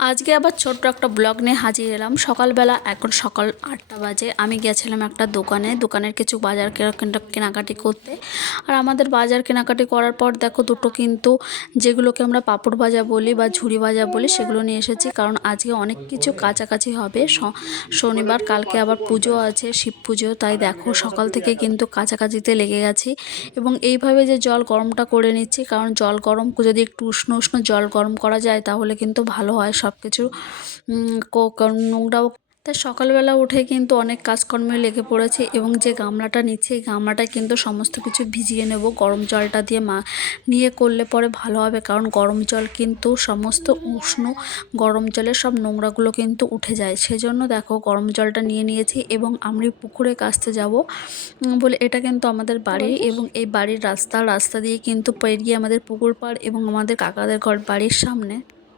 আজকে আবার ছোট্ট একটা ব্লগ নিয়ে হাজির এলাম। সকালবেলা, এখন সকাল ৮টা বাজে। আমি গেছিলাম একটা দোকানের কিছু বাজার কেনাকাটি করতে। আর আমাদের বাজার কেনাকাটি করার পর দেখো দুটো কিন্তু যেগুলোকে আমরা পাঁপড় ভাজা বলি বা ঝুরি ভাজা বলি সেগুলো নিয়ে এসেছি, কারণ আজকে অনেক কিছু কাছাকাছি হবে। শনিবার, কালকে আবার পুজো আছে, শিব পুজো। তাই দেখো সকাল থেকে কিন্তু কাছাকাছিতে লেগে গেছি এবং এইভাবে যে জল গরমটা করে নিচ্ছি, কারণ জল গরম যদি একটু উষ্ণ উষ্ণ জল গরম করা যায় তাহলে কিন্তু ভালো হয় সব কিছু নোংরাও। তাই সকালবেলা উঠে কিন্তু অনেক কাজকর্মে লেগে পড়েছি এবং যে গামলাটা নিচ্ছি এই গামলাটা কিন্তু সমস্ত কিছু ভিজিয়ে নেব গরম জলটা দিয়ে। নিয়ে করলে পরে ভালো হবে, কারণ গরম জল কিন্তু সমস্ত উষ্ণ গরম জলের সব নোংরাগুলো কিন্তু উঠে যায়। সেজন্য দেখো গরম জলটা নিয়ে নিয়েছি এবং আমি পুকুরে কাচতে যাব বলে। এটা কিন্তু আমাদের বাড়ি এবং এই বাড়ির রাস্তা দিয়ে কিন্তু পেরিয়ে আমাদের পুকুর পাড় এবং আমাদের কাকাদের ঘর বাড়ির সামনে।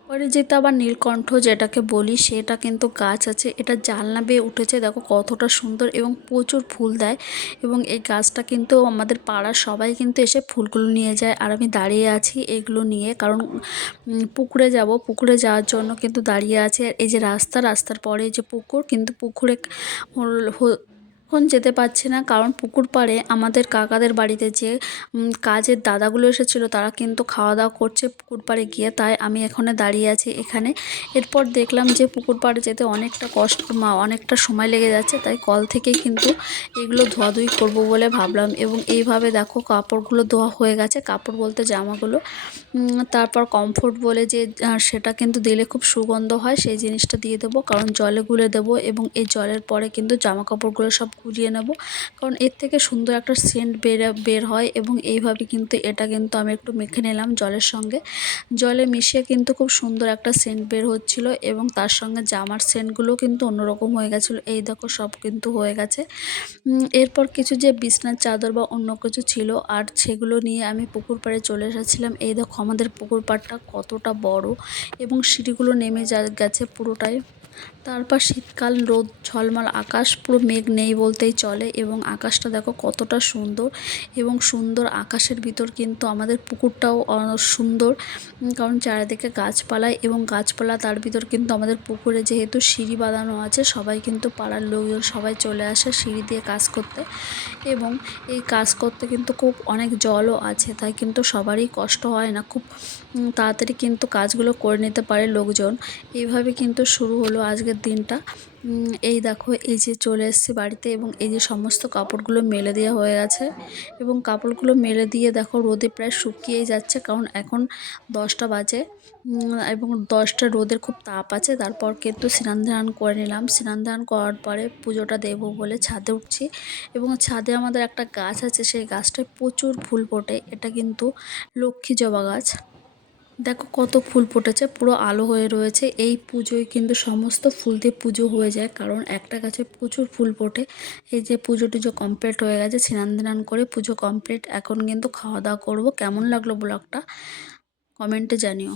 পরে যেটা আবার নীলকণ্ঠ যেটাকে বলি, সেটা কিন্তু গাছ আছে। এটা জানলা বেয়ে উঠেছে, দেখো কতটা সুন্দর এবং প্রচুর ফুল দেয়। এবং এই গাছটা কিন্তু আমাদের পাড়ার সবাই কিন্তু এসে ফুলগুলো নিয়ে যায়। আর আমি দাঁড়িয়ে আছি এগুলো নিয়ে, কারণ পুকুরে যাওয়ার জন্য কিন্তু দাঁড়িয়ে আছে। আর এই যে রাস্তার পরে যে পুকুর, কিন্তু পুকুরে এখন যেতে পারছি না, কারণ পুকুর পাড়ে আমাদের কাকাদের বাড়িতে যে কাজের দাদাগুলো এসেছিলো তারা কিন্তু খাওয়া দাওয়া করছে পুকুর পাড়ে গিয়ে। তাই আমি এখানে দাঁড়িয়ে আছি এখানে। এরপর দেখলাম যে পুকুর পাড়ে যেতে অনেকটা সময় লেগে যাচ্ছে, তাই কল থেকেই কিন্তু এগুলো ধোয়াধুয়ি করবো বলে ভাবলাম। এবং এইভাবে দেখো কাপড়গুলো ধোয়া হয়ে গেছে, কাপড় বলতে জামাগুলো। তারপর কমফোর্ট বলে যে সেটা কিন্তু দিলে খুব সুগন্ধ হয়, সেই জিনিসটা দিয়ে দেবো, কারণ জলে গুলে দেবো। এবং এই জলের পরে কিন্তু জামা কাপড়গুলো সব গুলিয়ে নেব, কারণ এর থেকে সুন্দর একটা সেন্ট বের হয়। এবং এইভাবে কিন্তু এটা কিন্তু আমি একটু মেখে নিলাম জলের সঙ্গে, জলে মিশিয়ে কিন্তু খুব সুন্দর একটা সেন্ট বের হচ্ছিল। এবং তার সঙ্গে জামার সেন্টগুলো কিন্তু অন্যরকম হয়ে গেছিলো। এই দেখো সব কিন্তু হয়ে গেছে। এরপর কিছু যে বিছনার চাদর বা অন্য কিছু ছিল, আর সেগুলো নিয়ে আমি পুকুর পাড়ে চলে এসেছিলাম। এই দেখো আমাদের পুকুর পাড়টা কতটা বড় এবং সিঁড়িগুলো নেমে গেছে পুরোটাই। তারপর শীতকাল, রোদ ঝলমল আকাশ, পুরো মেঘ নেই বলতেই চলে। এবং আকাশটা দেখো কতটা সুন্দর, এবং সুন্দর আকাশের ভিতর কিন্তু আমাদের পুকুরটাও সুন্দর, কারণ চারিদিকে গাছপালায় এবং গাছপালা, তার ভিতর কিন্তু আমাদের পুকুরে যেহেতু সিঁড়ি বাঁধানো আছে, সবাই কিন্তু পাড়ার লোকজন সবাই চলে আসে সিঁড়ি দিয়ে কাজ করতে। এবং এই কাজ করতে কিন্তু খুব অনেক জলও আছে, তাই কিন্তু সবারই কষ্ট হয় না, খুব তাড়াতাড়ি কিন্তু কাজগুলো করে নিতে পারে লোকজন। এইভাবে কিন্তু শুরু হলো আজকের দিনটা। এই দেখো এই যে চলে এসেছি বাড়িতে, এবং এই যে সমস্ত কাপড়গুলো মেলে দেওয়া হয়ে গেছে। এবং কাপড়গুলো মেলে দিয়ে দেখো রোদে প্রায় শুকিয়েই যাচ্ছে, কারণ এখন 10টা বাজে এবং 10টা রোদের খুব তাপ আছে। তারপর কিন্তু স্নান ধান করে নিলাম। স্নান ধান করার পরে পুজোটা দেবো বলে ছাদে উঠছি। এবং ছাদে আমাদের একটা গাছ আছে, সেই গাছটায় প্রচুর ফুল ফোটে। এটা কিন্তু লক্ষ্মী জবা গাছ। দেখো কত ফুল ফুটেছে, পুরো আলো হয়ে রয়েছে। এই পুজোয় কিন্তু সমস্ত ফুল দিয়ে পুজো হয়ে যায়, কারণ একটা গাছে প্রচুর ফুল ফোটে। এই যে পুজো টুজো কমপ্লিট হয়ে গেছে, স্নান ধান করে পুজো কমপ্লিট। এখন কিন্তু খাওয়া দাওয়া করবো। কেমন লাগলো ব্লগটা কমেন্টে জানিও।